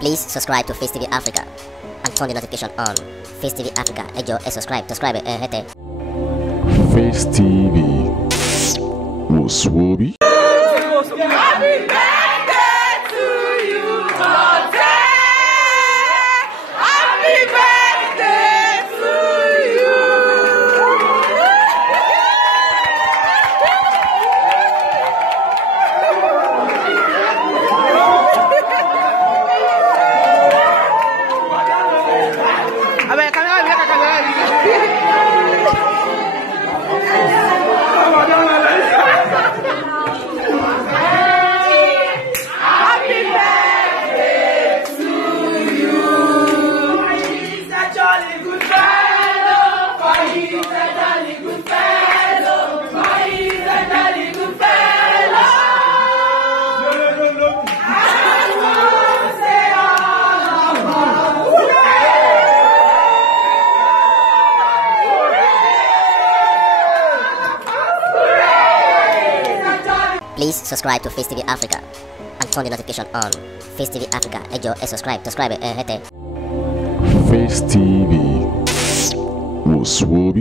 Please subscribe to Facetv Africa and turn the notification on. Facetv Africa, ẹ jọ̀ọ́ ẹ subscribe hete. Face TV was Swoby. Happy birthday to you, Fathia. Happy birthday to you. Please subscribe to Facetv Africa and turn the notification on. Facetv Africa, ẹ jọ̀ọ́ ẹ subscribe hete. Face TV was Swoby.